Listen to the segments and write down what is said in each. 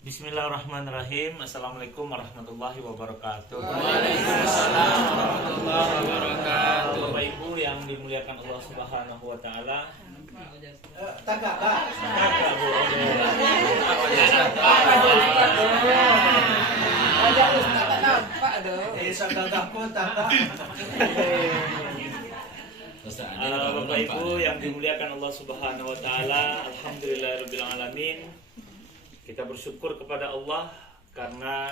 Bismillahirrahmanirrahim. Assalamualaikum warahmatullahi wabarakatuh. Waalaikumsalam warahmatullahi wabarakatuh. Bapak Ibu yang dimuliakan Allah Subhanahu wa taala. Tagak, Pak. Kakak Bu. Ada ustaz nampak aduh. Sagagah pun tagak. Bapak Ibu yang dimuliakan Allah Subhanahu wa taala, alhamdulillahirabbil alamin. Kita bersyukur kepada Allah karena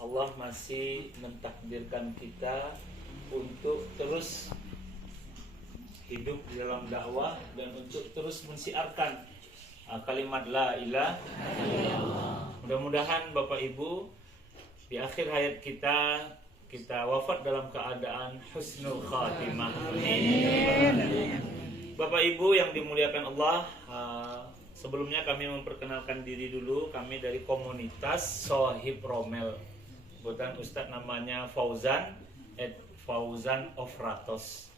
Allah masih mentakdirkan kita untuk terus hidup di dalam dakwah dan untuk terus mensiarkan kalimat la ilaha illallah. Mudah-mudahan Bapak Ibu di akhir hayat kita wafat dalam keadaan husnul khatimah. Amin. Bapak Ibu yang dimuliakan Allah, sebelumnya kami memperkenalkan diri dulu. Kami dari komunitas Sohib Romel. Kebetulan Ustadz namanya Fauzan of Ratos,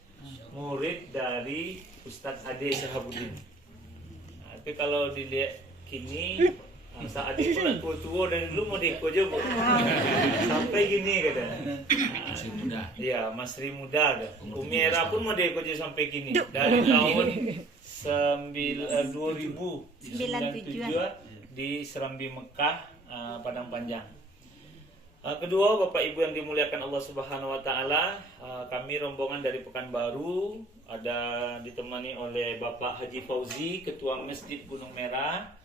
murid dari Ustadz Ade Sahabudin. Tapi kalau dilihat kini, saat Ade pula tua-tua dan dulu mau deko aja Bu. Sampai gini kata. Masih muda. Iya, masih muda ada. Umi Era pun mau deko aja sampai kini. Dari tahun 2097 di Serambi Mekah, Padang Panjang. Kedua, Bapak Ibu yang dimuliakan Allah Subhanahu wa taala, kami rombongan dari Pekanbaru ada ditemani oleh Bapak Haji Fauzi, Ketua Masjid Gunung Merah,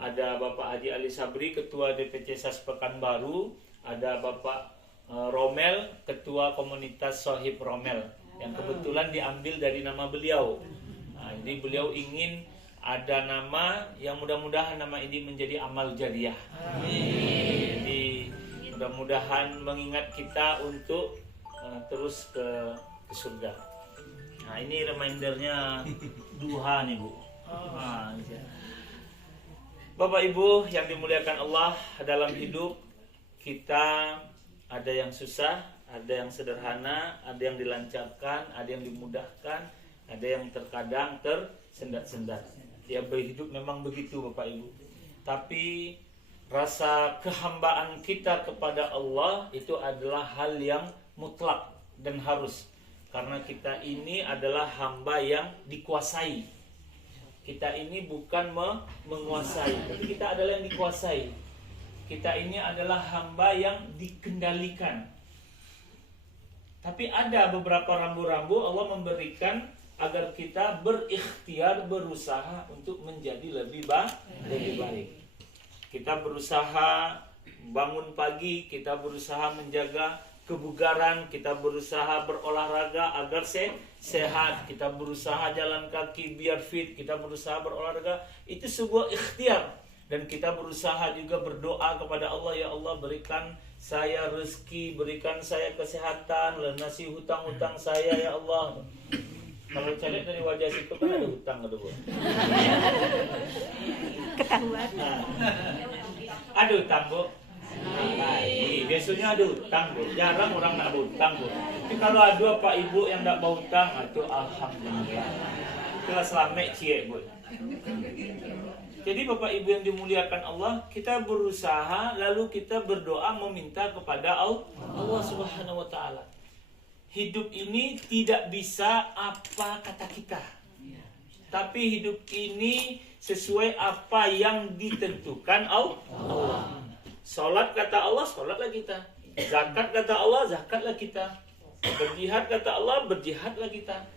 ada Bapak Haji Ali Sabri, Ketua DPC SAS Pekanbaru, ada Bapak Romel, Ketua Komunitas Sohib Romel, yang kebetulan diambil dari nama beliau. Jadi beliau ingin ada nama yang mudah-mudahan nama ini menjadi amal jariah. Jadi mudah-mudahan mengingat kita untuk terus ke surga. Nah ini remindernya duha nih Bu. Bapak Ibu yang dimuliakan Allah, dalam hidup kita ada yang susah, ada yang sederhana, ada yang dilancarkan, ada yang dimudahkan, ada yang terkadang tersendat-sendat. Ya berhidup memang begitu Bapak Ibu. Tapi rasa kehambaan kita kepada Allah itu adalah hal yang mutlak dan harus. Karena kita ini adalah hamba yang dikuasai. Kita ini bukan menguasai, tapi kita adalah yang dikuasai. Kita ini adalah hamba yang dikendalikan. Tapi ada beberapa rambu-rambu Allah memberikan agar kita berikhtiar, berusaha untuk menjadi lebih baik. Kita berusaha bangun pagi, kita berusaha menjaga kebugaran, kita berusaha berolahraga agar sehat, kita berusaha jalan kaki biar fit, kita berusaha berolahraga. Itu sebuah ikhtiar. Dan kita berusaha juga berdoa kepada Allah, ya Allah berikan saya rezeki, berikan saya kesehatan, lunasi hutang-hutang saya ya Allah. Kalau saya lihat dari wajah situ kan ada hutang ada Bu. Ketahuan. Ada hutang Bu. Biasanya ada hutang Bu. Jarang orang nak berhutang Bu. Tapi kalau ada Pak Ibu yang tak berhutang, itu alhamdulillah. Itulah selamat cie Bu. Jadi Bapak Ibu yang dimuliakan Allah, kita berusaha lalu kita berdoa meminta kepada Allah Subhanahu wa taala. Hidup ini tidak bisa apa kata kita, tapi hidup ini sesuai apa yang ditentukan Allah. Salat kata Allah, salatlah kita. Zakat kata Allah, zakatlah kita. Berjihad kata Allah, berjihadlah kita.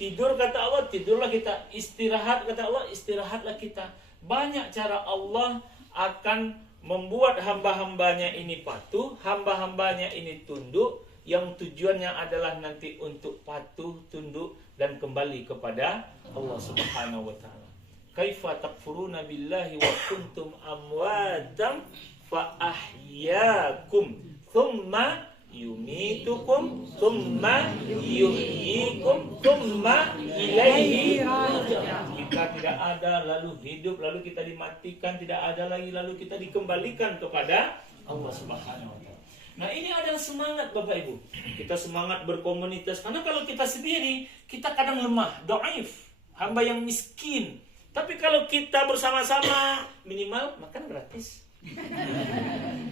Tidur kata Allah, tidurlah kita. Istirahat kata Allah, istirahatlah kita. Banyak cara Allah akan membuat hamba-hambanya ini patuh, hamba-hambanya ini tunduk, yang tujuannya adalah nanti untuk patuh, tunduk dan kembali kepada Allah Subhanahu wa taala. Kaifa takfuruna billahi wa kuntum amwatam fa ahyaakum thumma yumitukum thumma yuhyikum thumma ilaihi raji'un. Kita tidak ada lalu hidup, lalu kita dimatikan, tidak ada lagi lalu kita dikembalikan kepada Allah Subhanahu wa taala. Nah ini adalah semangat Bapak Ibu. Kita semangat berkomunitas. Karena kalau kita sendiri, kita kadang lemah, dhaif, hamba yang miskin. Tapi kalau kita bersama-sama, minimal makan gratis.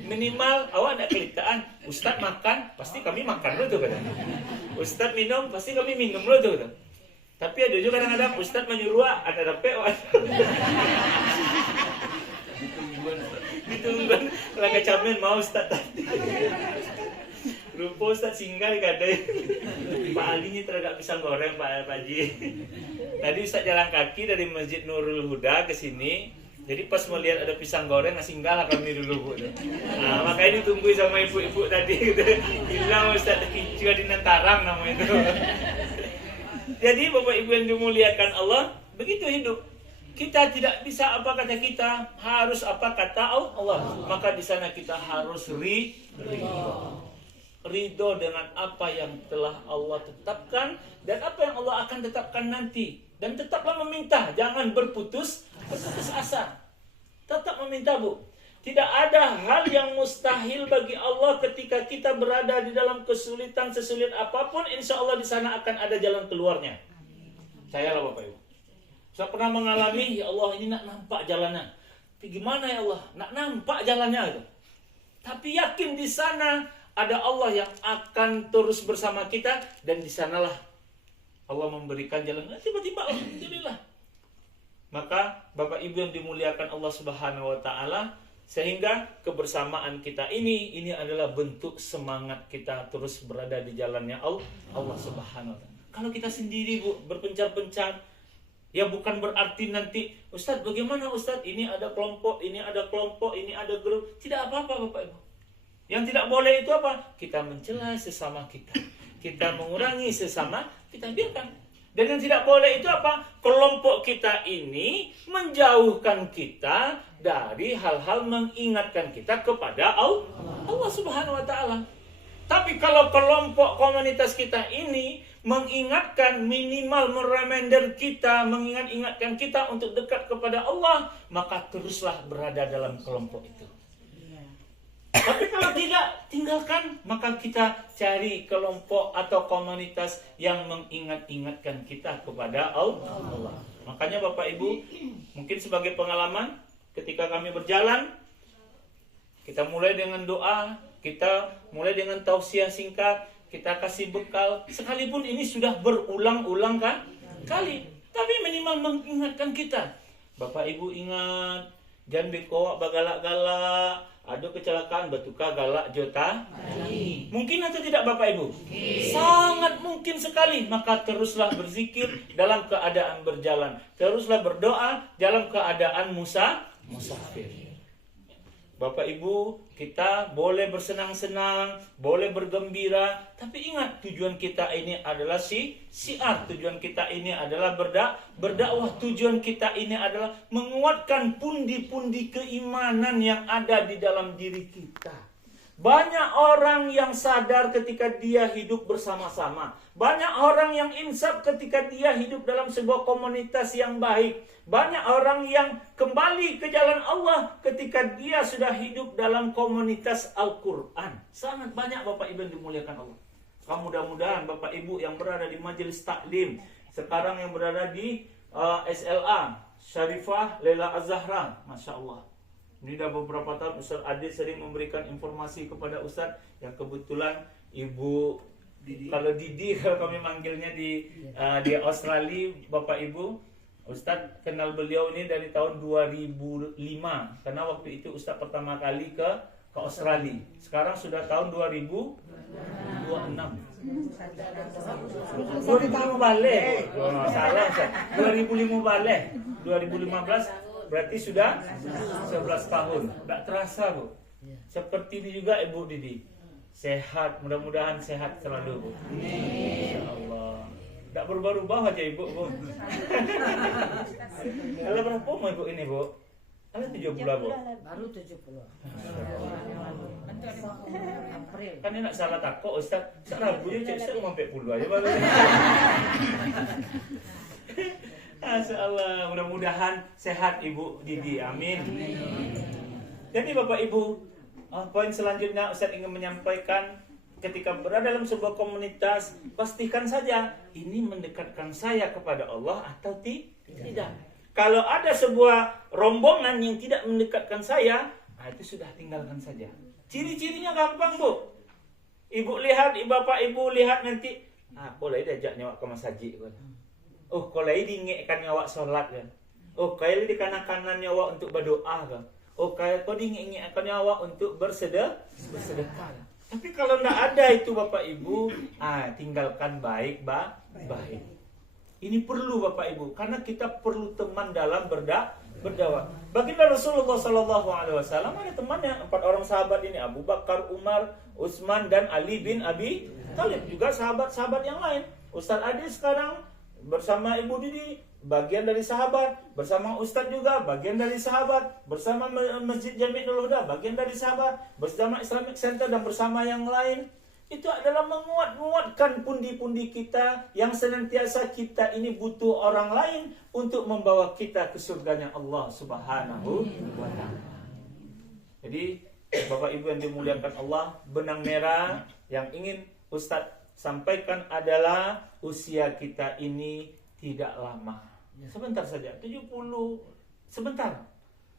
Minimal awak ada kelitaan, Ustadz makan, pasti kami makan dulu tuh kadang. Ustadz minum, pasti kami minum dulu tuh kadang. Tapi ada juga kadang-kadang Ustadz menyuruh ada PO. Ditungguan laga camen mau Ustadz tadi. Rupa Ustadz singgah kadang. Pak Ali ini teragak pisang goreng Pak Haji. Tadi Ustadz jalan kaki dari Masjid Nurul Huda ke sini. Jadi pas melihat ada pisang goreng, singgah lah kami dulu, Bu. Nah, makanya ditunggu sama ibu-ibu tadi gitu. Hilang Ustaz Kicu di Nantarang namanya itu. Jadi Bapak Ibu yang dimuliakan Allah, begitu hidup. Kita tidak bisa apa kata kita, harus apa kata Allah. Maka di sana kita harus ridho dengan apa yang telah Allah tetapkan dan apa yang Allah akan tetapkan nanti. Dan tetaplah meminta, jangan berputus asa. Tetap meminta, Bu. Tidak ada hal yang mustahil bagi Allah ketika kita berada di dalam kesulitan sesulit apapun, insya Allah di sana akan ada jalan keluarnya. Saya lah Bapak Ibu. Saya pernah mengalami, ya Allah ini nak nampak jalannya. Tapi gimana ya Allah, nak nampak jalannya itu. Tapi yakin di sana ada Allah yang akan terus bersama kita dan di sanalah Allah memberikan jalan. Tiba-tiba alhamdulillah. Maka Bapak Ibu yang dimuliakan Allah Subhanahu wa taala, sehingga kebersamaan kita ini adalah bentuk semangat kita terus berada di jalannya Allah Subhanahu wa taala. Kalau kita sendiri, Bu, berpencar-pencar, ya bukan berarti nanti Ustadz bagaimana Ustadz, ini ada kelompok, ini ada grup. Tidak apa-apa Bapak Ibu. Yang tidak boleh itu apa? Kita mencela sesama kita. Kita mengurangi sesama, kita biarkan. Dan yang tidak boleh itu apa? Kelompok kita ini menjauhkan kita dari hal-hal mengingatkan kita kepada Allah Subhanahu wa taala. Tapi kalau kelompok komunitas kita ini mengingatkan, minimal mereminder kita, mengingatkan kita untuk dekat kepada Allah, maka teruslah berada dalam kelompok itu. Tapi kalau tidak, tinggalkan. Maka kita cari kelompok atau komunitas yang mengingatkan kita kepada Allah. Makanya Bapak Ibu, mungkin sebagai pengalaman, ketika kami berjalan, kita mulai dengan doa, kita mulai dengan tausiah singkat, kita kasih bekal. Sekalipun ini sudah berulang-ulang kan kali, tapi minimal mengingatkan kita. Bapak Ibu ingat, jangan beko bagalak-galak. Ada kecelakaan batuka galak jota. Mungkin atau tidak Bapak Ibu? Sangat mungkin sekali. Maka teruslah berzikir dalam keadaan berjalan. Teruslah berdoa dalam keadaan musafir. Bapak Ibu, kita boleh bersenang-senang, boleh bergembira, tapi ingat tujuan kita ini adalah syiar. Tujuan kita ini adalah berdakwah. Tujuan kita ini adalah menguatkan pundi-pundi keimanan yang ada di dalam diri kita. Banyak orang yang sadar ketika dia hidup bersama-sama. Banyak orang yang insaf ketika dia hidup dalam sebuah komunitas yang baik. Banyak orang yang kembali ke jalan Allah ketika dia sudah hidup dalam komunitas Al-Quran. Sangat banyak Bapak Ibu yang dimuliakan Allah. Mudah-mudahan Bapak Ibu yang berada di majelis taklim, sekarang yang berada di SLA Syarifah Lela Az-Zahra, Masya Allah. Ini dah beberapa tahun Ustaz Adil sering memberikan informasi kepada Ustaz yang kebetulan Ibu Didi. Kalau Didi kalau kami manggilnya di Australia, Bapak Ibu, Ustaz kenal beliau ini dari tahun 2005 karena waktu itu Ustaz pertama kali ke Australia. Sekarang sudah tahun 2026. 2005 balik. Oh, salah Ustaz. 2005 balik. 2015 berarti sudah 11 tahun. Tak terasa, Bu. Seperti ini juga Ibu Didi. Sehat, mudah-mudahan sehat selalu, Bu. Insyaallah. Tak berubah-ubah aja Ibu, Bu. Kalau berapa umur Ibu ini, Bu? Kalau 70, Bu. Baru 70. April. Kan ini nak salah takut, Ustaz. Salah Bu, cek saya sampai puluh aja baru. Masyaallah, mudah-mudahan sehat Ibu Didi, amin. Jadi Bapak Ibu, poin selanjutnya Ustaz ingin menyampaikan, ketika berada dalam sebuah komunitas, pastikan saja ini mendekatkan saya kepada Allah atau tidak. Kalau ada sebuah rombongan yang tidak mendekatkan saya, itu sudah tinggalkan saja. Ciri-cirinya gampang, Bu. Ibu lihat, bapak ibu lihat nanti, boleh diajak nyawak ke masjid kan. Oh, kalau diingatkan nyawak sholat kan. Oh, kalau di kanan-kanan nyawak untuk berdoa kan. Oh, kalau diingatkan nyawak untuk bersedekah. Tapi kalau tidak ada itu bapak ibu, tinggalkan baik. Ini perlu bapak ibu, karena kita perlu teman dalam berdakwah. Baginda Rasulullah SAW ada temannya, 4 orang sahabat ini, Abu Bakar, Umar, Utsman dan Ali bin Abi Thalib, juga sahabat-sahabat yang lain. Ustaz Adi sekarang bersama Ibu Didi, bagian dari sahabat, bersama Ustaz juga, bagian dari sahabat, bersama Masjid Jami'ul Huda, bagian dari sahabat, bersama Islamic Center dan bersama yang lain. Itu adalah menguatkan pundi-pundi kita yang senantiasa kita ini butuh orang lain untuk membawa kita ke surganya Allah Subhanahu wa Ta'ala. Jadi, Bapak Ibu yang dimuliakan Allah, benang merah yang ingin Ustadz sampaikan adalah usia kita ini tidak lama. Sebentar saja, 70, sebentar.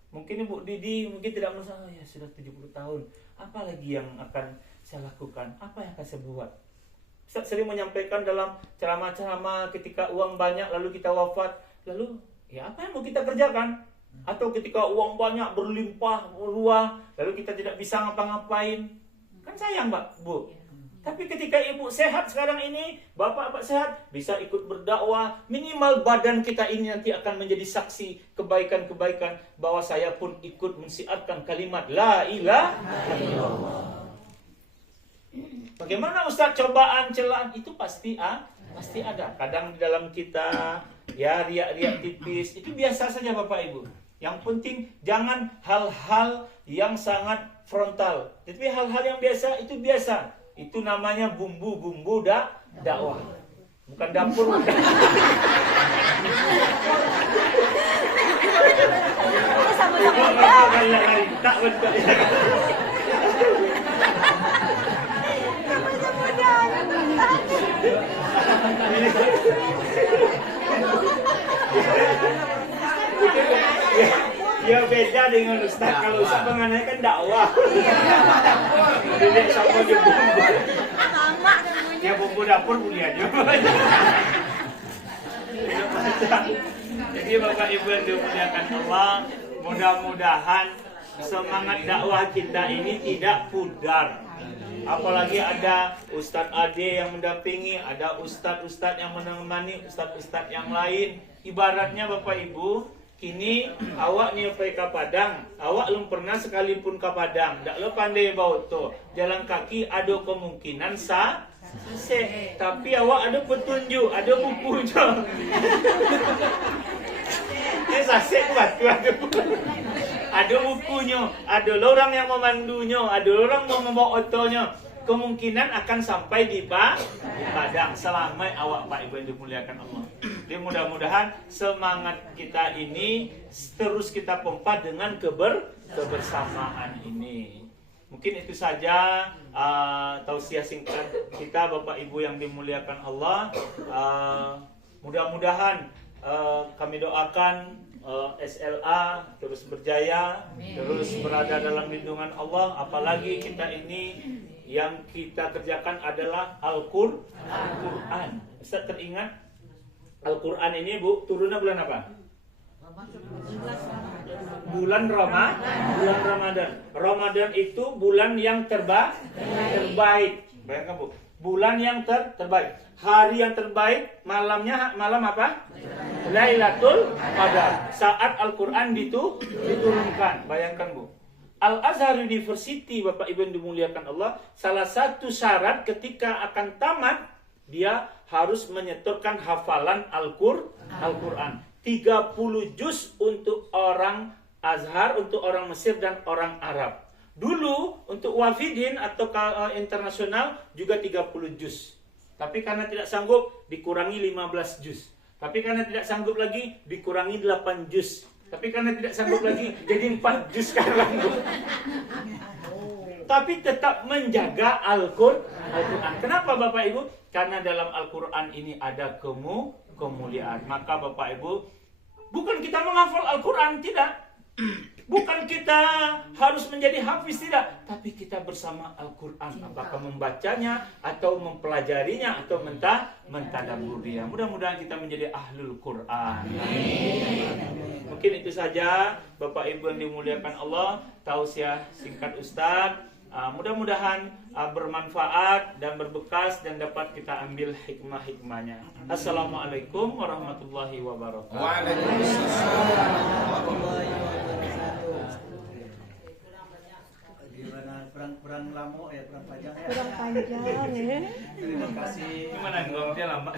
Mungkin Ibu Didi mungkin tidak merasa, ya sudah 70 tahun, apa lagi yang akan saya lakukan? Apa yang akan saya buat? Ustaz sering menyampaikan dalam ceramah-ceramah ketika uang banyak lalu kita wafat, lalu ya apa yang mau kita kerjakan? Atau ketika uang banyak berlimpah ruah lalu kita tidak bisa ngapa-ngapain, kan sayang Mbak, Bu. Tapi ketika ibu sehat sekarang ini, bapak sehat, bisa ikut berdakwah, minimal badan kita ini nanti akan menjadi saksi kebaikan-kebaikan bahwa saya pun ikut mensiarkan kalimat la ilaha illallah. Bagaimana Ustaz cobaan, celaan itu pasti ada. Kadang di dalam kita ya riak-riak tipis, itu biasa saja Bapak Ibu. Yang penting jangan hal-hal yang sangat frontal. Tapi hal-hal yang biasa itu biasa. Itu namanya bumbu-bumbu dakwah. Bukan dapur. Tak betul. Ya beda dengan Ustaz. Kalau Ustaz pengannya kan dakwah. Jadi sama aja bumbu. Ya bumbu dapur punya aja. Jadi Bapak Ibu yang dimuliakan Allah, mudah-mudahan semangat dakwah kita ini tidak pudar. Apalagi ada Ustadz Ade yang mendampingi, ada Ustadz yang menemani Ustadz yang lain. Ibaratnya Bapak Ibu, kini awak ni pergi ke Padang, awak belum pernah sekalipun ke Padang, tak lo pandai bawa tu. Jalan kaki ada kemungkinan tapi awak ada petunjuk, ada bukunya. Ini sasek batu ada bukunya, ada orang yang memandunya, ada orang yang membawa otonya. Kemungkinan akan sampai di Padang selama awak Pak Ibu yang dimuliakan Allah. Jadi mudah-mudahan semangat kita ini terus kita pompa dengan kebersamaan ini. Mungkin itu saja tausiah singkat kita Bapak Ibu yang dimuliakan Allah. Mudah-mudahan kami doakan SLA terus berjaya, terus berada dalam lindungan Allah. Apalagi kita ini yang kita kerjakan adalah Al-Quran. Ustaz teringat Al-Quran ini Bu, turunnya bulan apa? Bulan Ramadan. Ramadan itu bulan yang terbaik. Bayangkan Bu, bulan yang terbaik. Hari yang terbaik, malamnya malam apa? Lailatul Qadar. Saat Al-Quran diturunkan. Bayangkan Bu. Al-Azhar University, Bapak Ibu yang dimuliakan Allah, salah satu syarat ketika akan tamat, dia harus menyetorkan hafalan Al-Quran. 30 juz untuk orang Azhar, untuk orang Mesir dan orang Arab. Dulu untuk wafidin atau internasional juga 30 juz. Tapi karena tidak sanggup dikurangi 15 juz. Tapi karena tidak sanggup lagi dikurangi 8 juz. Tapi karena tidak sanggup lagi jadi 4 juz sekarang. Tapi tetap menjaga Al-Quran. Kenapa Bapak Ibu? Karena dalam Al-Quran ini ada kemuliaan. Maka Bapak Ibu, Bukan kita menghafal Al-Quran, tidak. Bukan kita harus menjadi hafiz, tidak. Tapi kita bersama Al-Quran, apakah membacanya atau mempelajarinya atau mentadabburinya. Mudah-mudahan kita menjadi ahlul Quran. Mungkin itu saja Bapak Ibu yang dimuliakan Allah, tausiah singkat Ustadz. Mudah-mudahan bermanfaat dan berbekas dan dapat kita ambil hikmah-hikmahnya. Assalamualaikum warahmatullahi wabarakatuh. Gimana kurang lama ya, kurang panjang ya. Kurang panjang ya. Terima kasih Gimana ngomongnya lama?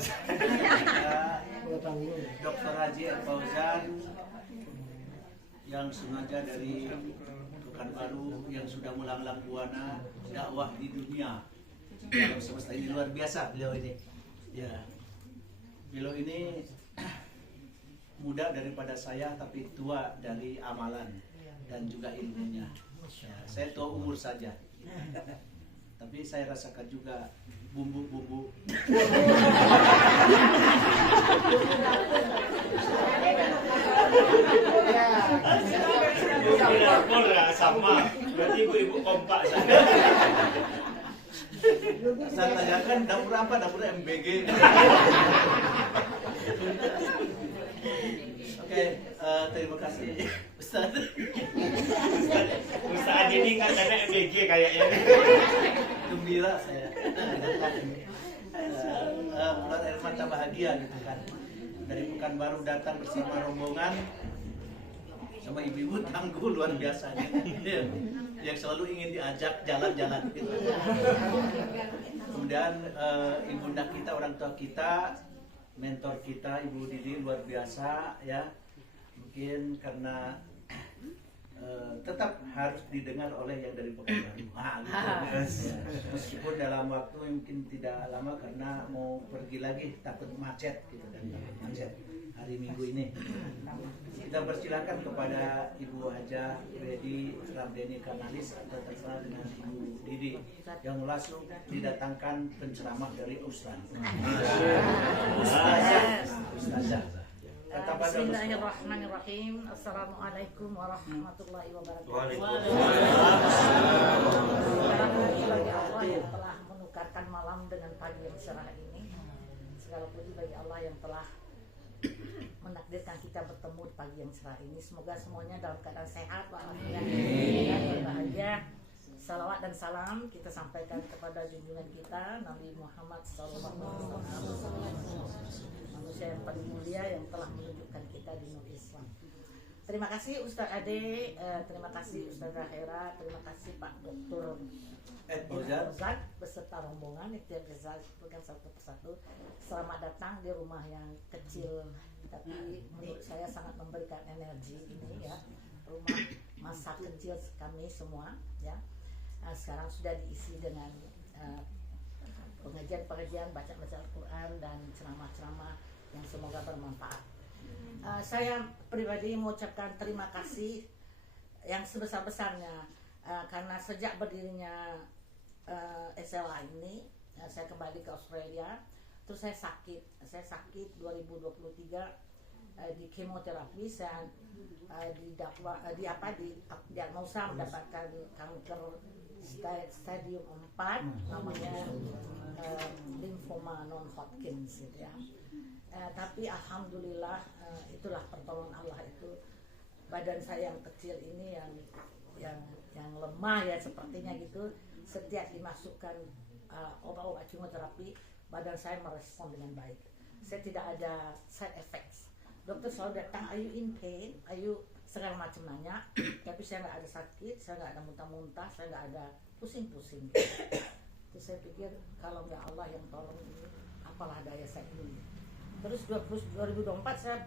Dr. Haji Fauzan yang sengaja dari Pekanbaru yang sudah melanglang buana dakwah di dunia. Dalam semesta ini luar biasa beliau ini. Ya. Beliau ini muda daripada saya tapi tua dari amalan dan juga ilmunya. Ya, saya tua umur saja. Tapi saya rasakan juga bumbu-bumbu. Dapur ya sama. Berarti ibu-ibu kompak saja. Saya tanyakan dapur apa? Dapur MBG. Oke, terima kasih Ustaz. Ustaz ini kan ada MBG kayaknya. Gembira saya. Keluar air mata bahagia gitu kan. Dari Pekanbaru datang bersama rombongan sama ibu-ibu tangguh luar biasa yang selalu ingin diajak jalan-jalan gitu. Kemudian ibunda kita, orang tua kita, mentor kita Ibu Didi luar biasa ya. Mungkin karena tetap harus didengar oleh yang dari Pekanbaru. Gitu. Ya. Meskipun dalam waktu mungkin tidak lama karena mau pergi lagi takut macet gitu dan takut macet hari Minggu ini. Kita persilakan kepada Ibu Haja Redi Ramdeni Kanalis atau terserah dengan Ibu Didi yang langsung didatangkan penceramah dari Ustaz. Ustazah. Bismillahirrahmanirrahim. Assalamualaikum warahmatullahi wabarakatuh. Bagi Allah yang telah menukarkan malam dengan pagi yang cerah ini. Segala puji bagi Allah yang telah menakdirkan kita bertemu di pagi yang cerah ini. Semoga semuanya dalam keadaan sehat walafiat dan berbahagia. Salawat dan salam kita sampaikan kepada junjungan kita Nabi Muhammad SAW, manusia yang paling mulia yang telah menunjukkan kita di nur Islam. Terima kasih Ustaz Ade, terima kasih Ustaz Rahera, terima kasih Pak Dr. Fauzan beserta rombongan itu yang saya sebutkan satu persatu. Selamat datang di rumah yang kecil tapi menurut saya sangat memberikan energi ini ya, rumah masa kecil kami semua ya. Sekarang sudah diisi dengan pengajian-pengajian, baca-baca Al-Quran dan ceramah-ceramah yang semoga bermanfaat. Saya pribadi mengucapkan terima kasih yang sebesar-besarnya karena sejak berdirinya SLA ini saya kembali ke Australia, terus saya sakit 2023 di kemoterapi. Saya diagnosa mendapatkan kanker stadium 4 namanya lymphoma non-Hodgkins gitu ya. Tapi alhamdulillah itulah pertolongan Allah itu. Badan saya yang kecil ini yang lemah ya sepertinya gitu, setiap dimasukkan obat-obat kemoterapi badan saya merespon dengan baik. Saya tidak ada side effects. Dokter selalu datang, are you in pain? Are you segala macam nanya, tapi saya nggak ada sakit, saya nggak ada muntah-muntah, saya nggak ada pusing-pusing. Terus saya pikir kalau nggak Allah yang tolong ini, apalah daya saya ini. Terus 2024 saya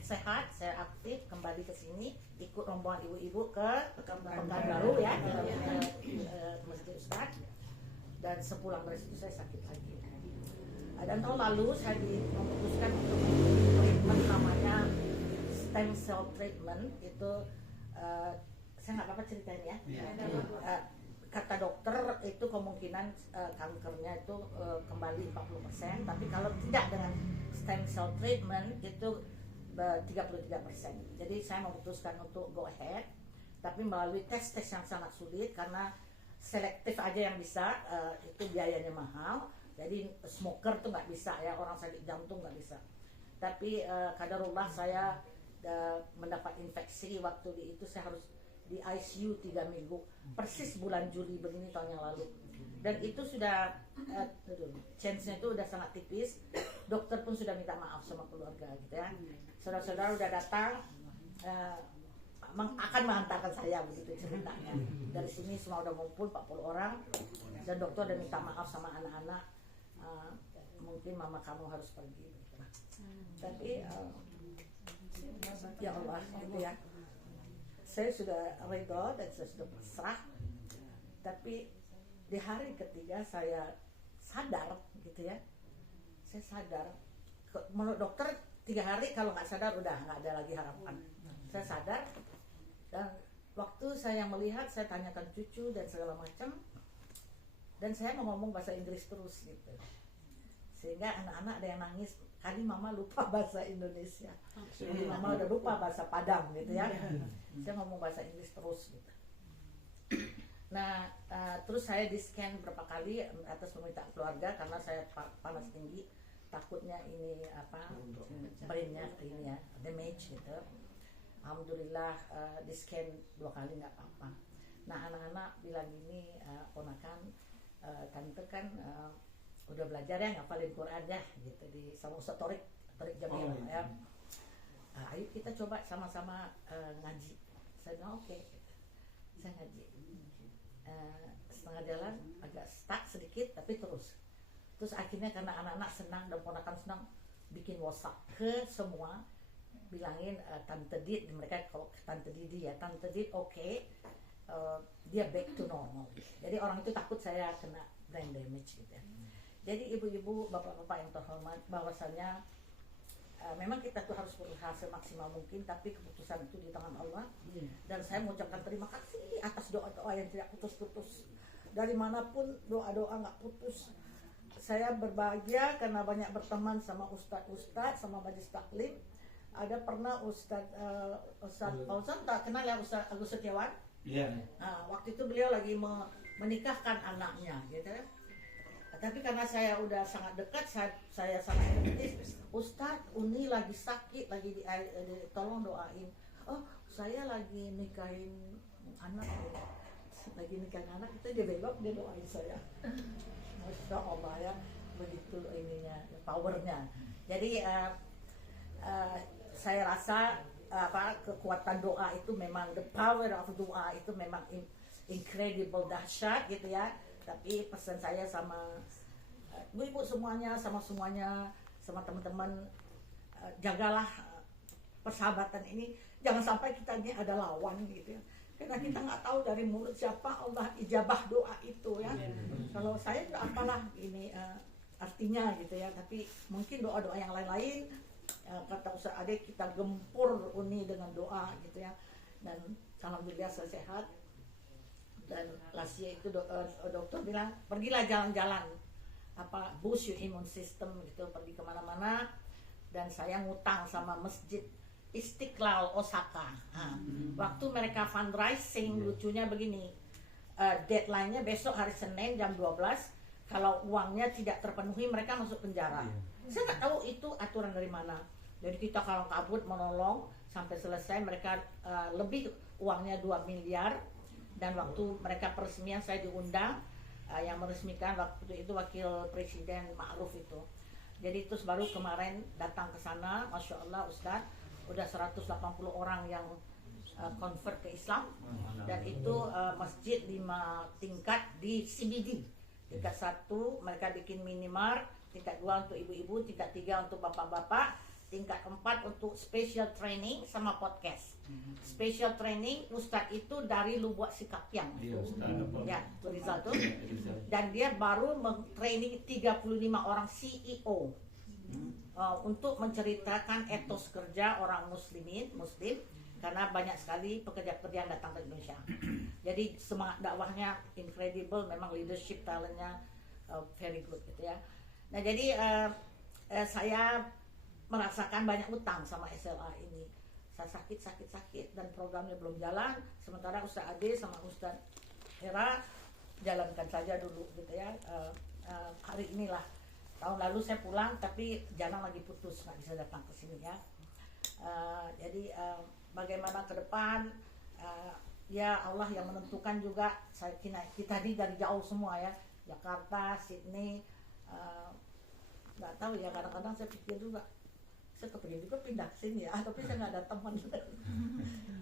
sehat, saya aktif kembali ke sini, ikut rombongan ibu-ibu ke Pekanbaru ya, Masjid Ustaz. Dan sepulang dari situ saya sakit lagi. Dan tahun lalu saya memutuskan untuk treatment namanya stem cell treatment itu. Saya nggak apa-apa ceritain ya. Kata dokter itu kemungkinan kankernya itu kembali 40%, tapi kalau tidak dengan stem cell treatment itu 33%. Jadi saya memutuskan untuk go ahead, tapi melalui tes yang sangat sulit karena selektif aja yang bisa, itu biayanya mahal. Jadi smoker tuh nggak bisa ya, orang sakit jantung nggak bisa. Tapi kadarullah saya mendapat infeksi waktu itu saya harus di ICU 3 minggu, persis bulan Juli begini tahun yang lalu. Dan itu sudah chance-nya itu udah sangat tipis. Dokter pun sudah minta maaf sama keluarga gitu ya. Saudara-saudara udah datang akan mengantarkan saya, begitu ceritanya. Dari sini semua udah ngumpul 40 orang dan dokter udah minta maaf sama anak-anak. Mungkin mama kamu harus pergi gitu. Tapi ya Allah gitu ya. Saya sudah reda dan saya sudah pasrah. Tapi di hari ketiga saya sadar gitu ya. Saya sadar, menurut dokter 3 hari kalau nggak sadar udah nggak ada lagi harapan. Saya sadar dan waktu saya melihat saya tanyakan cucu dan segala macam dan saya mau ngomong bahasa Inggris terus gitu. Sehingga anak-anak ada yang nangis, kali mama lupa bahasa Indonesia. Jadi mama udah lupa bahasa Padang gitu ya. Saya ngomong bahasa Inggris terus gitu. Nah, terus saya di scan berapa kali atas permintaan keluarga karena saya panas tinggi, takutnya ini brainnya ini ya damage gitu. Alhamdulillah di scan 2 kali nggak apa-apa. Nah, anak-anak bilang gini, ponakan tante kan udah belajar ya ngapalin Quran ya gitu di sama Ustaz Torik Jamil ya. Ayo kita coba sama-sama ngaji. Saya bilang oke. Saya ngaji. Setengah jalan agak stuck sedikit tapi terus akhirnya karena anak-anak senang dan ponakan senang bikin WhatsApp ke semua bilangin Tante Did, mereka kalau Tante Didi ya, Tante Did oke, dia back to normal. Jadi orang itu takut saya kena brain damage gitu ya. Jadi ibu-ibu, bapak-bapak yang terhormat, bahwasannya memang kita tuh harus berusaha semaksimal mungkin, tapi keputusan itu di tangan Allah. Dan saya mengucapkan terima kasih atas doa-doa yang tidak putus-putus. Dari manapun doa-doa nggak putus. Saya berbahagia karena banyak berteman sama ustadz-ustadz, sama majelis taklim. Ada pernah Ustadz Fauzan, tak kenal ya Ustadz Agus Setiawan? Iya. Nah, waktu itu beliau lagi menikahkan anaknya, gitu ya. Tapi karena saya udah sangat dekat, saya sangat kritis. Ustadz, Uni lagi sakit, lagi tolong doain. Oh, saya lagi nikahin anak, lagi nikahin anak, itu dia belok, dia doain saya. Masya Allah ya, begitu ininya, powernya. Jadi saya rasa kekuatan doa itu memang, the power of doa itu memang incredible, dahsyat gitu ya. Tapi pesan saya sama ibu-ibu semuanya, sama teman-teman, jagalah persahabatan ini. Jangan sampai kita ini ada lawan gitu ya. Karena kita nggak tahu dari mulut siapa Allah ijabah doa itu ya. Kalau saya nggak apalah ini artinya gitu ya. Tapi mungkin doa-doa yang lain-lain, kata Ustaz Ade, kita gempur Uni dengan doa gitu ya. Dan alhamdulillah saya sehat. Dan Lasia itu dokter bilang pergilah jalan-jalan, boost your immune system gitu, pergi kemana-mana. Dan saya ngutang sama Masjid Istiqlal Osaka. Waktu mereka fundraising, lucunya begini, deadline-nya besok hari Senin jam 12. Kalau uangnya tidak terpenuhi mereka masuk penjara. Saya nggak tahu itu aturan dari mana. Jadi kita kalau kabut menolong sampai selesai, mereka lebih uangnya 2 miliar. Dan waktu mereka peresmian saya diundang, yang meresmikan waktu itu Wakil Presiden Ma'ruf itu. Jadi terus baru kemarin datang ke sana, Masya Allah Ustadz, udah 180 orang yang convert ke Islam. Dan itu masjid 5 tingkat di CBD. Tingkat 1 mereka bikin minimart, tingkat 2 untuk ibu-ibu, tingkat 3 untuk bapak-bapak, tingkat 4 untuk special training sama podcast. Special training Ustadz itu dari Lubuk Sikapiang. Ya, itu Rizal tuh. Dan dia baru training 35 orang CEO untuk menceritakan etos kerja orang muslim, karena banyak sekali pekerja-pekerja yang datang ke Indonesia. Jadi semangat dakwahnya incredible, memang leadership talentnya very good gitu ya. Nah jadi saya merasakan banyak utang sama SLA ini. Saya sakit dan programnya belum jalan, sementara Ustaz Ade sama Ustaz Hera jalankan saja dulu gitu ya. Hari inilah, tahun lalu saya pulang tapi jalan lagi putus, nggak bisa datang ke sini ya. Jadi bagaimana ke depan, ya Allah yang menentukan juga. Kita ini dari jauh semua ya, Jakarta, Sydney, nggak tahu ya, kadang-kadang saya pikir juga saya kepingin juga pindah ke sini ya, tapi saya nggak ada teman.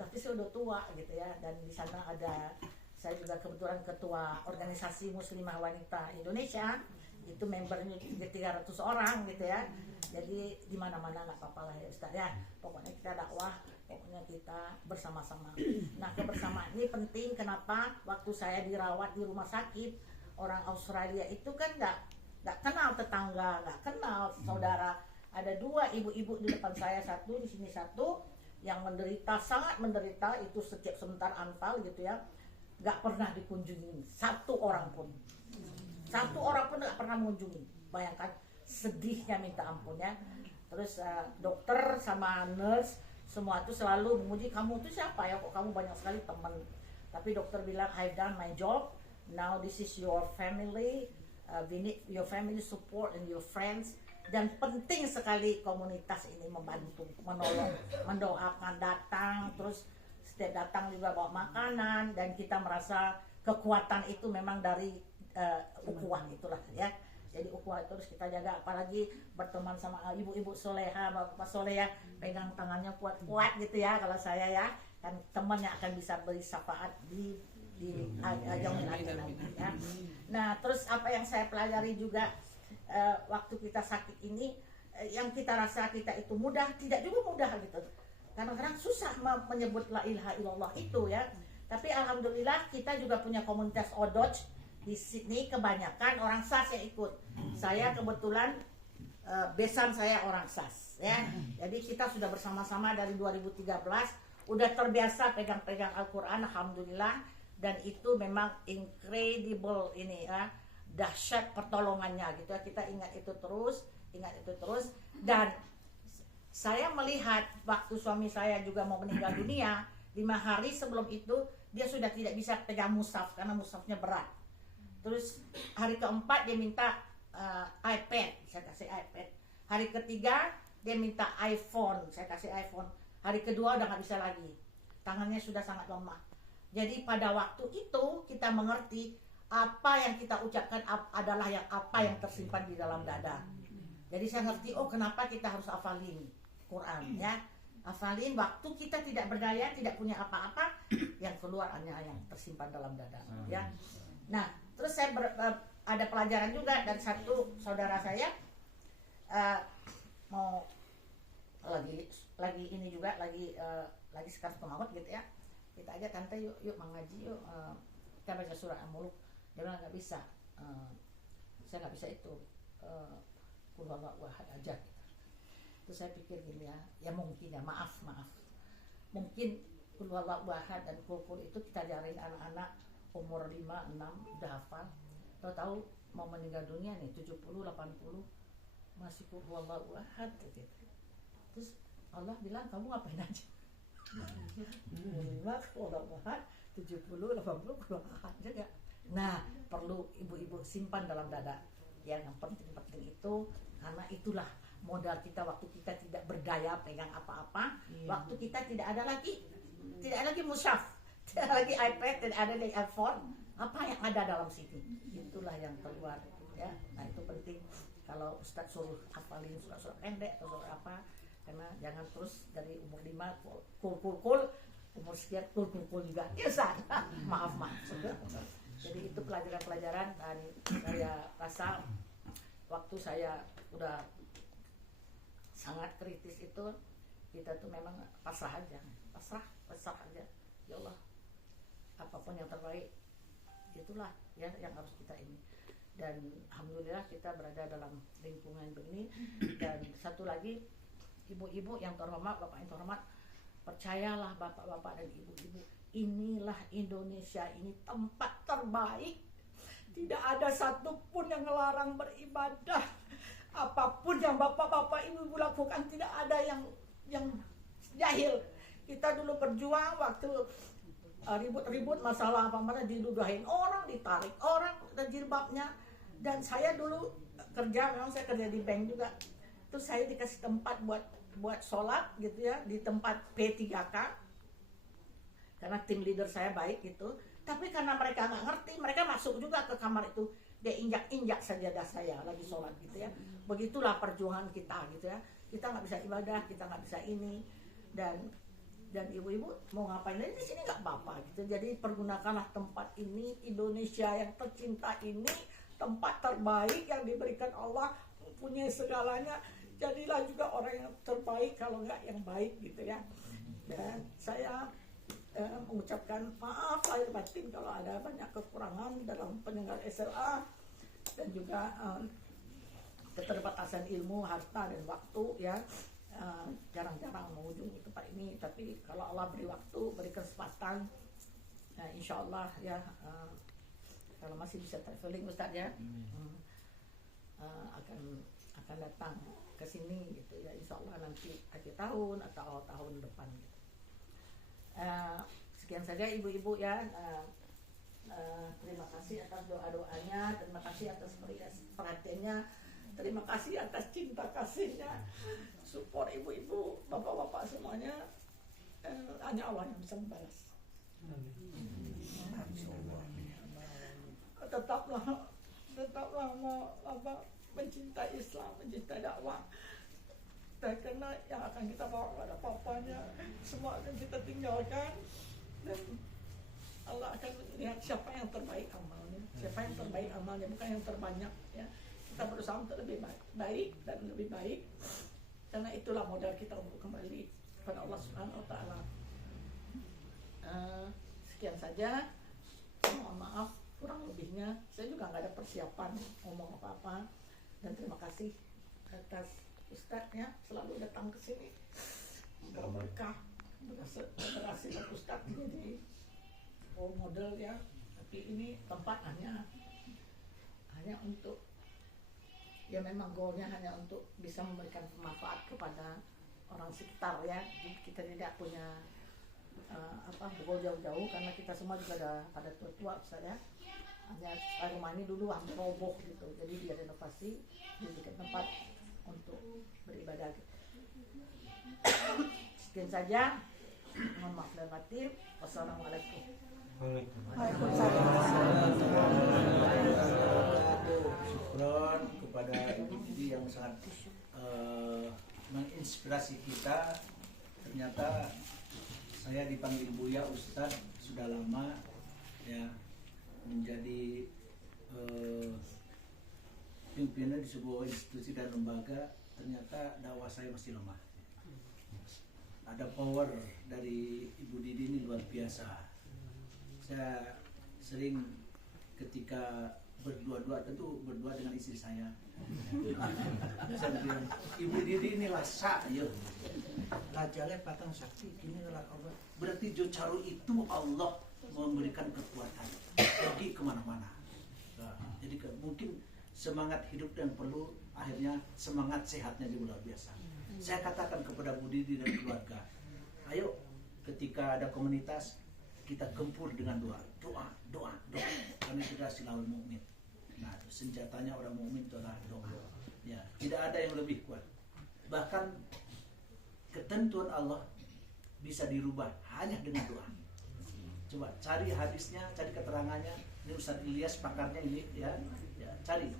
Tapi saya udah tua gitu ya, dan di sana ada, saya juga kebetulan ketua organisasi Muslimah Wanita Indonesia, itu membernya 300 orang gitu ya. Jadi di mana-mana nggak apa-apa lah ya Ustaz ya, pokoknya kita dakwah, pokoknya kita bersama-sama. Nah, kebersamaan ini penting. Kenapa? Waktu saya dirawat di rumah sakit, orang Australia itu kan nggak kenal tetangga, nggak kenal saudara. Ada 2 ibu-ibu di depan saya, satu di sini, satu yang menderita, sangat menderita, itu setiap sebentar anfal gitu ya, nggak pernah dikunjungi satu orang pun nggak pernah mengunjungi. Bayangkan sedihnya minta ampun ya. Terus dokter sama nurse semua itu selalu memuji, kamu itu siapa ya, kok kamu banyak sekali teman. Tapi dokter bilang, I've done my job, now this is your family, we need your family support and your friends. Dan penting sekali komunitas ini membantu, menolong, mendoakan, datang, terus setiap datang juga bawa makanan, dan kita merasa kekuatan itu memang dari ukhuwah itulah ya. Jadi ukhuwah itu harus kita jaga, apalagi berteman sama ibu-ibu soleha, bapak soleh ya, pegang tangannya kuat-kuat gitu ya kalau saya ya, kan teman yang akan bisa beri syafaat di yaumil akhir nanti ya. Nah, terus apa yang saya pelajari juga waktu kita sakit ini, yang kita rasa kita itu mudah, tidak juga mudah gitu. Kadang-kadang susah menyebut la ilaha illallah itu ya. Tapi alhamdulillah kita juga punya komunitas Odoj di sini, kebanyakan orang SAS yang ikut. Saya kebetulan besan saya orang SAS ya. Jadi kita sudah bersama-sama dari 2013, udah terbiasa pegang-pegang Al-Qur'an, alhamdulillah, dan itu memang incredible ini ya. Dahsyat pertolongannya gitu ya, kita ingat itu terus. Dan saya melihat waktu suami saya juga mau meninggal dunia, 5 hari sebelum itu dia sudah tidak bisa pegang mushaf karena mushafnya berat. Terus hari keempat dia minta iPad, saya kasih iPad. Hari ketiga dia minta iPhone, saya kasih iPhone. Hari kedua udah nggak bisa lagi, tangannya sudah sangat lemah. Jadi pada waktu itu kita mengerti apa yang kita ucapkan adalah apa yang tersimpan di dalam dada. Jadi saya ngerti, oh kenapa kita harus hafalin Quran ya. Hafalin waktu kita tidak berdaya, tidak punya apa-apa, yang keluar hanya yang tersimpan dalam dada ya. Nah, terus saya ada pelajaran juga dari satu saudara saya, mau lagi ini juga lagi sekarang maut gitu ya. Kita aja tante yuk mengaji yuk, kita baca surah Al-Muluk. Dia bilang nggak bisa, saya nggak bisa itu, Qul huwallahu ahad aja. Terus saya pikir gini ya mungkin ya, maaf, mungkin Qul huwallahu ahad dan Qul itu kita ajarin anak-anak umur 5, 6 udah hafal, tahu-tahu mau meninggal dunia nih 70, 80 masih Qul huwallahu ahad gitu. Terus Allah bilang kamu ngapain aja? 5 Qul huwallahu ahad, 70, 80 Qul huwallahu ahad juga. Nah, perlu ibu-ibu simpan dalam dada. Yang penting-penting itu, karena itulah modal kita waktu kita tidak berdaya pegang apa-apa, waktu kita tidak ada lagi mushaf, tidak ada lagi iPad, tidak ada lagi iPhone, apa yang ada dalam sini, itulah yang keluar ya. Nah, itu penting. Kalau Ustadz suruh hafalin surah-surah pendek atau surah apa, karena jangan terus dari umur 5 kul, umur sekian kul juga ya Ustaz. maaf. Jadi itu pelajaran-pelajaran, dan saya rasa waktu saya udah sangat kritis itu, kita tuh memang pasrah aja, ya Allah, apapun yang terbaik itulah ya yang harus kita ini. Dan alhamdulillah kita berada dalam lingkungan begini. Dan satu lagi, ibu-ibu yang terhormat, bapak yang terhormat, percayalah bapak-bapak dan ibu-ibu, inilah Indonesia, ini tempat terbaik. Tidak ada satupun yang melarang beribadah. apapun yang bapak-bapak ibu-ibu lakukan tidak ada yang jahil. Kita dulu berjuang waktu ribut-ribut masalah apa-apa, diludahin orang, ditarik orang dan jilbabnya. Dan saya dulu kerja, memang saya kerja di bank juga. Terus saya dikasih tempat buat sholat gitu ya, di tempat P3K. Karena tim leader saya baik gitu. Tapi karena mereka nggak ngerti, mereka masuk juga ke kamar itu. Dia injak-injak sajadah saya lagi sholat gitu ya. Begitulah perjuangan kita gitu ya. Kita nggak bisa ibadah, kita nggak bisa ini. Dan ibu-ibu mau ngapain aja di sini nggak apa-apa gitu. Jadi pergunakanlah tempat ini, Indonesia yang tercinta ini, tempat terbaik yang diberikan Allah, punya segalanya. Jadilah juga orang yang terbaik kalau nggak yang baik gitu ya. Dan saya mengucapkan maaf lahir batin kalau ada banyak kekurangan dalam penyelenggaraan SLA dan juga keterbatasan ilmu, harta dan waktu ya. Jarang-jarang mengunjungi tempat ini, tapi kalau Allah beri waktu, beri kesempatan, insya Allah ya, kalau masih bisa traveling Ustaz ya, akan datang ke sini gitu ya, insya Allah nanti akhir tahun atau tahun depan gitu. Sekian saja ibu-ibu ya. Terima kasih atas doa-doanya, terima kasih atas perhatiannya, terima kasih atas cinta kasihnya, support ibu-ibu, bapak-bapak semuanya. Hanya Allah yang bisa membalas. Tetaplah mau mencintai Islam, mencintai dakwah. Karena yang akan kita bawa kepada papanya semua akan kita tinggalkan, dan Allah akan melihat siapa yang terbaik amalnya, bukan yang terbanyak ya. Kita berusaha untuk lebih baik dan lebih baik, karena itulah modal kita untuk kembali kepada Allah Subhanahu Wa Taala. Sekian saja, mohon maaf kurang lebihnya. Saya juga nggak ada persiapan ngomong apa-apa, dan terima kasih atas Ustadznya selalu datang ke sini, berkah, berhasil Ustadz jadi role model ya. Tapi ini tempat hanya untuk ya, memang goalnya hanya untuk bisa memberikan manfaat kepada orang sekitar ya. Jadi kita tidak punya goal jauh-jauh, karena kita semua juga ada pada tua-tua Ustadz ya. Hanya rumah ini dulu hampir roboh gitu, jadi dia renovasi, dijadikan tempat untuk beribadah. Sekian saja, mohon maaf lahir batin. Wassalamualaikum. Syukron kepada Ibu Didi yang sangat menginspirasi kita. Ternyata saya dipanggil Buya Ustadz sudah lama ya, menjadi pimpinan di sebuah institusi dan lembaga. Ternyata dakwah saya masih lemah. Ada power dari Ibu Didi ini luar biasa. Saya sering ketika berdua-dua, tentu berdua dengan istri saya, saya bilang, Ibu Didi ini lasa ya, rajale patang sakti, ini adalah Allah. Berarti jo caru itu Allah memberikan kekuatan pergi kemana-mana. Nah, jadi mungkin semangat hidup dan perlu, akhirnya semangat sehatnya juga luar biasa. Saya katakan kepada Bu Didi dan keluarga, ayo ketika ada komunitas kita gempur dengan doa, karena kita silahul mukmin. Nah, senjatanya orang mukmin itu adalah doa. Ya, tidak ada yang lebih kuat. Bahkan ketentuan Allah bisa dirubah hanya dengan doa. Coba cari hadisnya, cari keterangannya. Ini Ustaz Ilyas pakarnya ini ya cari.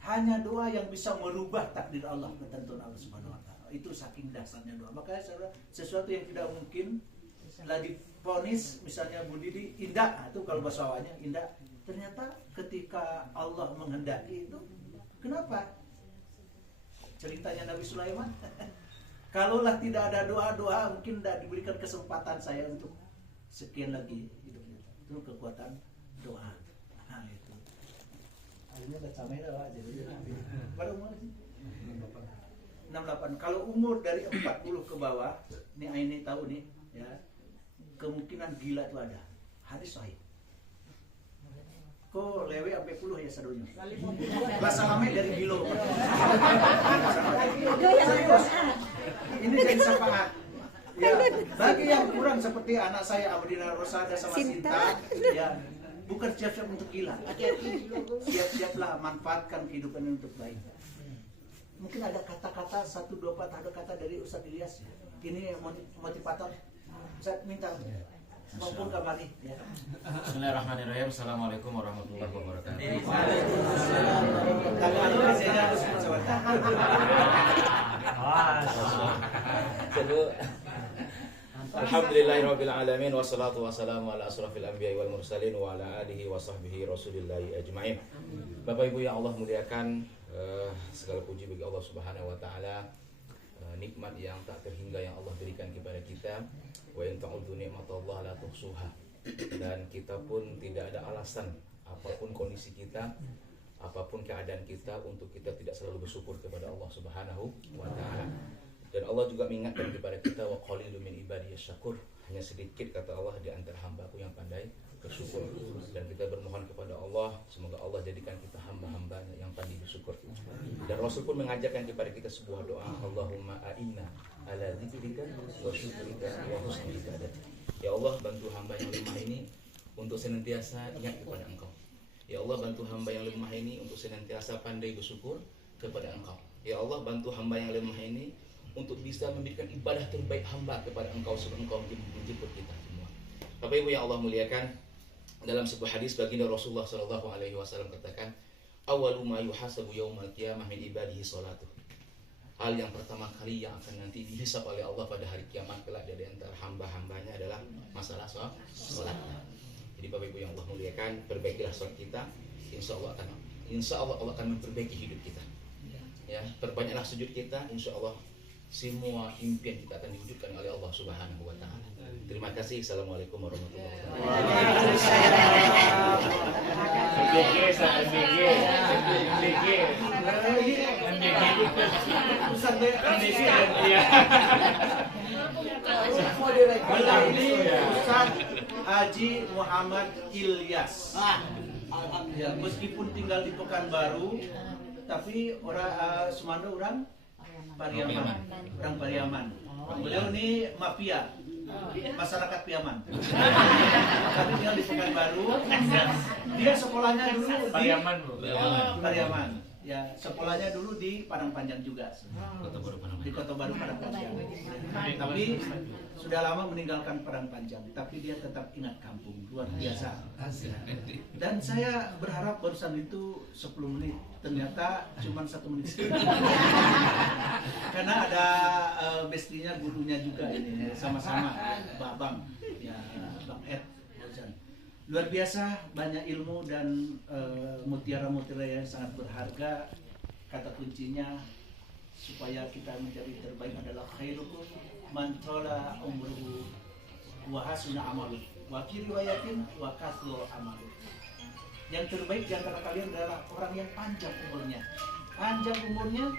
Hanya doa yang bisa merubah takdir Allah, ketentuan Allah Subhanahu Wa Taala. Itu saking dasarnya doa. Makanya sesuatu yang tidak mungkin lagi divonis, misalnya Bu Didi indah, itu kalau bahasa Jawanya indah. Ternyata ketika Allah menghendaki itu, kenapa? Ceritanya Nabi Sulaiman. Kalaulah tidak ada doa-doa, mungkin tidak diberikan kesempatan saya untuk sekian lagi hidupnya. Itu kekuatan doa. Nah, itu. Akhirnya udah sampai dah Pak. Pada umur sih 68. Kalau umur dari 40 ke bawah, ini tahu nih ya, kemungkinan gila itu ada. Hadis sahih. ko lewe sampai puluh ya sadonya. Bahasa kami dari bilo. Serius. Ini jadi syafaat. Ya, bagi yang kurang seperti anak saya Abdina Rosada sama Sinta, ya bukan siap-siap untuk gila. Siap-siaplah manfaatkan kehidupan ini untuk baik. Mungkin ada kata-kata, 1-2 kata dari Ustaz Ilyas. Ini motivator. Ustaz minta maupun kembali. Ya. Bismillahirrahmanirrahim. Assalamualaikum warahmatullahi wabarakatuh. Alhamdulillahirabbil alamin wassalatu wassalamu ala asrofil anbiya'i wal mursalin wa ala alihi wa sahbihi rasulillahi ajmain. Bapak Ibu yang Allah muliakan, segala puji bagi Allah Subhanahu wa taala, nikmat yang tak terhingga yang Allah berikan kepada kita. Wa in ta'udzu ni'matallahi la tuhsuha. Dan kita pun tidak ada alasan apapun kondisi kita, apapun keadaan kita, untuk kita tidak selalu bersyukur kepada Allah Subhanahu wa taala. Dan Allah juga mengingatkan kepada kita, wa qalilun min ibadiyas syakur, hanya sedikit kata Allah di antara hamba-Ku yang pandai bersyukur. Dan kita bermohon kepada Allah, semoga Allah jadikan kita hamba-hambanya yang pandai bersyukur. Dan Rasul pun mengajarkan kepada kita sebuah doa, Allahumma a'inna ala dzikrika wa syukrika wa husni ibadah. Ya Allah, bantu hamba yang lemah ini untuk senantiasa ingat kepada Engkau. Ya Allah, bantu hamba yang lemah ini untuk senantiasa pandai bersyukur kepada Engkau. Ya Allah, bantu hamba yang lemah ini untuk bisa memberikan ibadah terbaik hamba kepada Engkau sebelum Engkau menjemput kita semua. Bapak Ibu yang Allah muliakan, dalam sebuah hadis baginda Rasulullah SAW katakan, awwalu ma yuhasabu yaumal qiyamah min ibadihi salatuh. Hal yang pertama kali yang akan nanti dihisab oleh Allah pada hari kiamat kelak dari antara hamba-hambanya adalah masalah salat. Jadi Bapak Ibu yang Allah muliakan, perbaikilah salat kita, insya Allah Allah akan memperbaiki hidup kita. Ya, perbanyaklah sujud kita, insya Allah semua impian kita akan diwujudkan oleh Allah Subhanahu wa taala. Terima kasih. Assalamualaikum warahmatullahi wabarakatuh. Ustaz Haji Muhammad Ilyas. Ya, meskipun tinggal di Pekanbaru, tapi orang Sumando orang Pariaman, orang Pariaman. Beliau ini mafia, masyarakat Piaman. Tapi tinggal di Pekanbaru. Dia sekolahnya dulu di Pariaman. Ya, sekolahnya dulu di Padang Panjang juga. Di Kota Baru Padang Panjang. Tapi sudah lama meninggalkan Padang Panjang, tapi dia tetap ingat kampung, luar biasa. Dan saya berharap barusan itu 10 menit, ternyata cuma 1 menit. Karena ada bestinya, gurunya juga ini, sama-sama Babang, ya Bang Ed. Luar biasa, banyak ilmu dan mutiara-mutiara yang sangat berharga. Kata kuncinya supaya kita menjadi terbaik adalah khairukum man tala umruhu wa hasuna amalu wa fi riwayatin wa kasra amalu. Yang terbaik di antara kalian adalah orang yang panjang umurnya. Panjang umurnya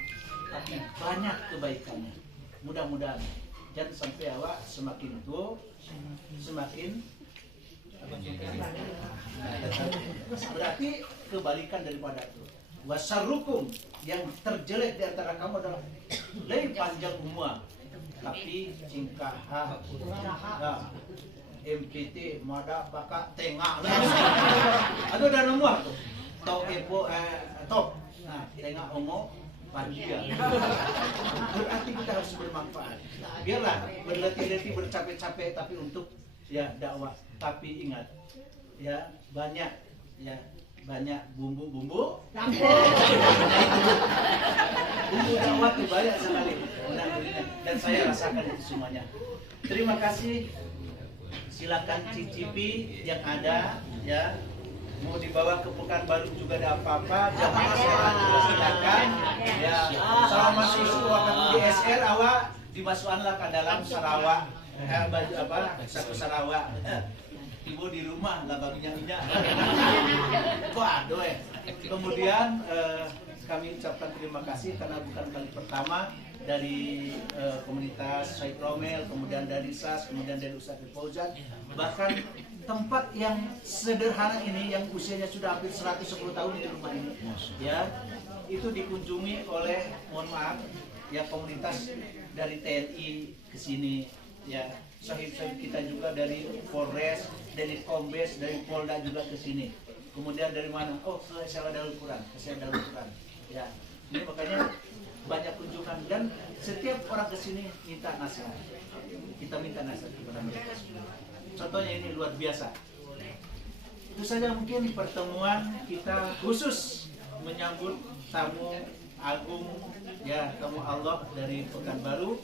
tapi banyak kebaikannya. Mudah-mudahan jangan sampai awak semakin tua semakin berarti kebalikan daripada itu. Wasarrukum, yang terjelek di antara kamu adalah lebih panjang umur tapi cingkah MPT mada baka tengah lah. Aduh dah nomor tuh. Tok epo tok. Nah, tengah omo panjang. Berarti kita harus bermanfaat. Biarlah berletih-letih bercapek-capek tapi untuk ya dakwah. Tapi ingat, ya banyak bumbu-bumbu. Bumbu dakwah itu banyak sekali. Dan saya rasakan itu semuanya. Terima kasih. Silakan cicipi yang ada, ya. Mau dibawa ke Pekanbaru juga ada apa-apa. Jamaah sekolah juga silakan. Ya, selama susu akan di SR awak dimasukkanlah ke dalam Sarawak. Baju apa? Saku Sarawak. Ibu di rumah lah baginya minyak. Waduh Kemudian kami ucapkan terima kasih karena bukan kali pertama dari komunitas Syekh Romel, kemudian dari SAS, kemudian dari Ustaz Fauzan, bahkan tempat yang sederhana ini yang usianya sudah hampir 110 tahun di rumah ini, ya, itu dikunjungi oleh, mohon maaf, ya, komunitas dari TNI ke sini, ya, sahib-sahib kita juga dari Polres, dari Kombes, dari Polda juga ke sini. Kemudian dari mana? Oh, ke Sewa Darul Quran, ya. Ini makanya banyak kunjungan dan setiap orang ke sini minta nasihat. Kita minta nasihat kepada mereka. Contohnya ini luar biasa. Itu saja mungkin pertemuan kita khusus menyambut tamu agung, ya, tamu Allah dari Pekanbaru.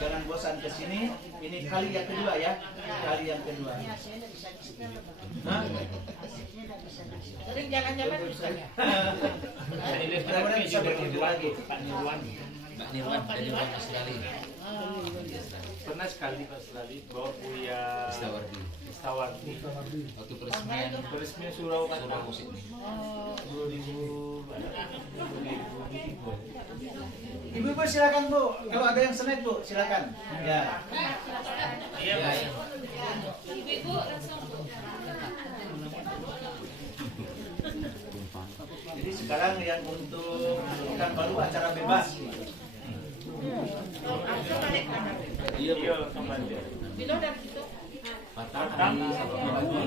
Jangan bosan ke sini. Ini kali yang kedua, ya, kali yang kedua. Hah? Sering jalan-jalan bisa ya. Mudah-mudahan bisa berkunjung lagi. Pak Nirwan. Mbak Nirwan sekali. Pernah sekali Pak Selali bawa Buya Istawardi Waktu peresmian surau kan surau musik nih. 2000. Ibu-ibu silakan Bu, kalau ada yang snack Bu silakan. Ya. Iya, Iya, Pak. iya. Jadi sekarang yang untuk Pekanbaru acara bebas. Iya, kembali. Patah hari sama pagi.